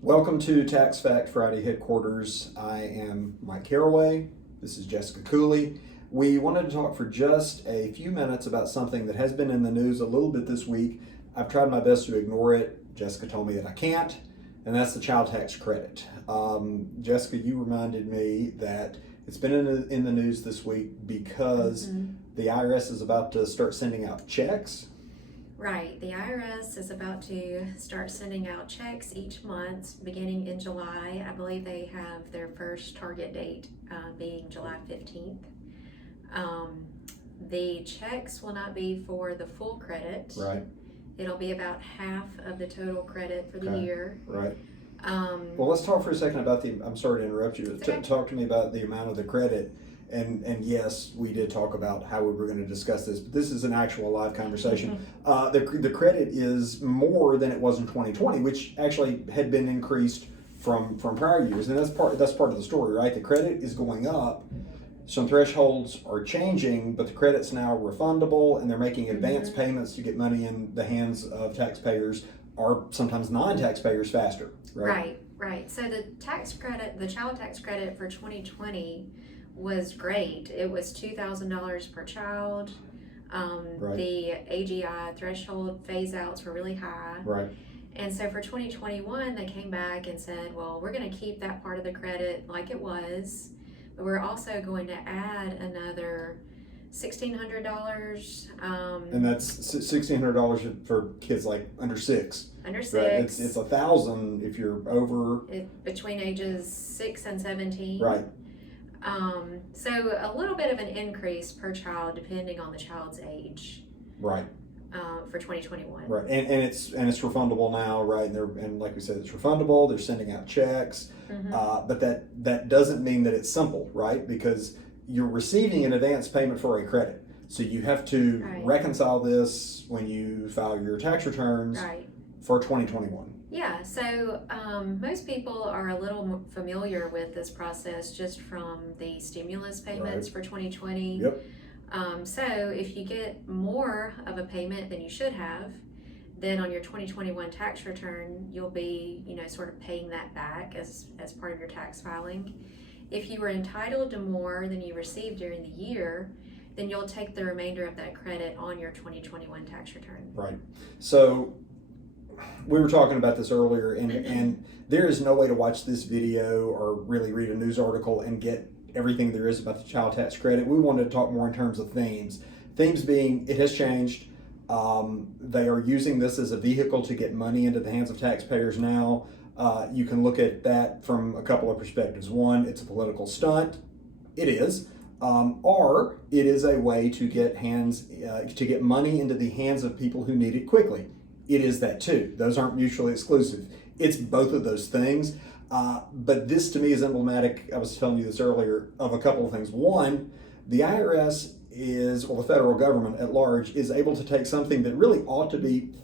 Welcome to Tax Fact Friday headquarters. I am Mike Caraway. This is Jessica Cooley. We wanted to talk for just a few minutes about something that has been in the news a little bit this week. I've tried my best to ignore it. Jessica told me that I can't, and that's the child tax credit. Jessica, you reminded me that it's been in the news this week because the IRS is about to start sending out checks. Right. The IRS is about to start sending out checks each month beginning in July. I believe they have their first target date being July 15th. The checks will not be for the full credit. Right. It'll be about half of the total credit for the year. Right. Well, let's talk for a second about I'm sorry to interrupt you. Okay. Talk to me about the amount of the credit. And yes, we did talk about how we were going to discuss this, but this is an actual live conversation. The credit is more than it was in 2020, which actually had been increased from prior years, and that's part of the story, right? The credit is going up. Some thresholds are changing, but the credit's now refundable, and they're making advance payments to get money in the hands of taxpayers or sometimes non-taxpayers faster. Right. So the tax credit, the child tax credit for 2020 was great. It was $2,000 per child. The AGI threshold phase outs were really high. Right. And so for 2021, they came back and said, well, we're going to keep that part of the credit like it was, but we're also going to add another $1,600. And that's $1,600 for kids like under 6. Under 6. Right. It's $1,000 if you're over. Between ages 6 and 17. Right. So a little bit of an increase per child depending on the child's age. Right. For 2021. Right, and it's refundable now, right? And like we said, it's refundable. They're sending out checks, but that doesn't mean that it's simple, right? Because you're receiving an advance payment for a credit, so you have to reconcile this when you file your tax returns for 2021. Yeah, so most people are a little familiar with this process just from the stimulus payments for 2020. Yep. So if you get more of a payment than you should have, then on your 2021 tax return, you'll be, sort of paying that back as part of your tax filing. If you were entitled to more than you received during the year, then you'll take the remainder of that credit on your 2021 tax return. Right. So we were talking about this earlier, and there is no way to watch this video or really read a news article and get everything there is about the child tax credit. We wanted to talk more in terms of themes. Themes being, it has changed. They are using this as a vehicle to get money into the hands of taxpayers now. You can look at that from a couple of perspectives. One, it's a political stunt. It is. Or it is a way to get money into the hands of people who need it quickly. It is that too. Those aren't mutually exclusive. It's both of those things. But this to me is emblematic, I was telling you this earlier, of a couple of things. One, the IRS the federal government at large is able to take something that really ought to be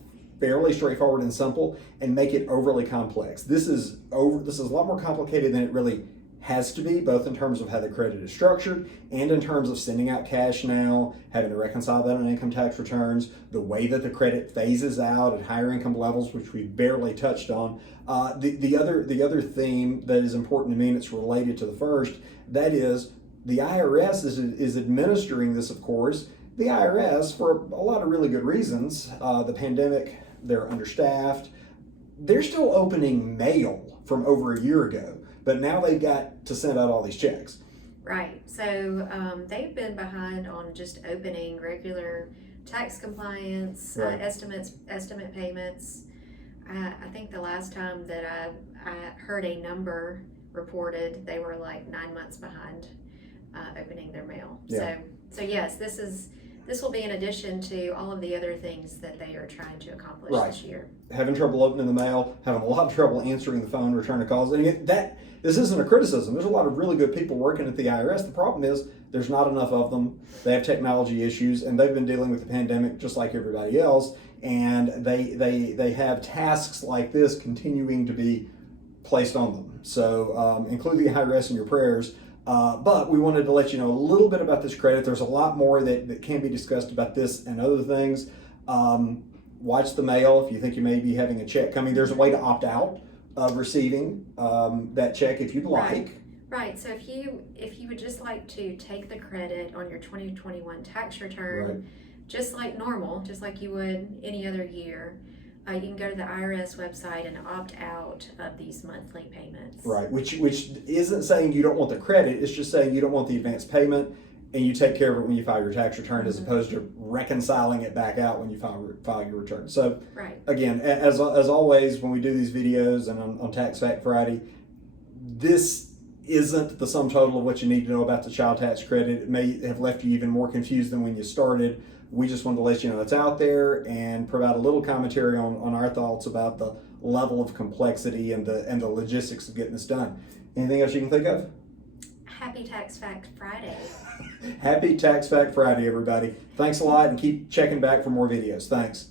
fairly straightforward and simple and make it overly complex. This is a lot more complicated than it really has to be, both in terms of how the credit is structured and in terms of sending out cash now, having to reconcile that on income tax returns, the way that the credit phases out at higher income levels, which we barely touched on. The other theme that is important to me, and it's related to the first, that is the IRS is administering this, of course. The IRS, for a lot of really good reasons, the pandemic, they're understaffed. They're still opening mail from over a year ago, but now they've got to send out all these checks. Right. So they've been behind on just opening regular tax compliance, estimate payments. I think the last time that I heard a number reported, they were like 9 months behind opening their mail. Yeah. So yes, this will be in addition to all of the other things that they are trying to accomplish this year. Having trouble opening the mail, having a lot of trouble answering the phone, returning calls. And this isn't a criticism. There's a lot of really good people working at the IRS. The problem is there's not enough of them. They have technology issues, and they've been dealing with the pandemic just like everybody else. And they have tasks like this continuing to be placed on them. So include the IRS in your prayers. But we wanted to let you know a little bit about this credit. There's a lot more that can be discussed about this and other things. Watch the mail if you think you may be having a check coming. There's a way to opt out. of receiving that check if you'd like. Right. Right, so if you would just like to take the credit on your 2021 tax return, Right. just like normal, just like you would any other year, you can go to the IRS website and opt out of these monthly payments. Right, which isn't saying you don't want the credit, it's just saying you don't want the advance payment, and you take care of it when you file your tax return, as opposed to reconciling it back out when you file your return. So Right. again, as always, when we do these videos and on Tax Fact Friday, this isn't the sum total of what you need to know about the child tax credit. It may have left you even more confused than when you started. We just wanted to let you know it's out there and provide a little commentary on our thoughts about the level of complexity and the logistics of getting this done. Anything else you can think of? Happy Tax Fact Friday. Happy Tax Fact Friday, everybody. Thanks a lot, and keep checking back for more videos. Thanks.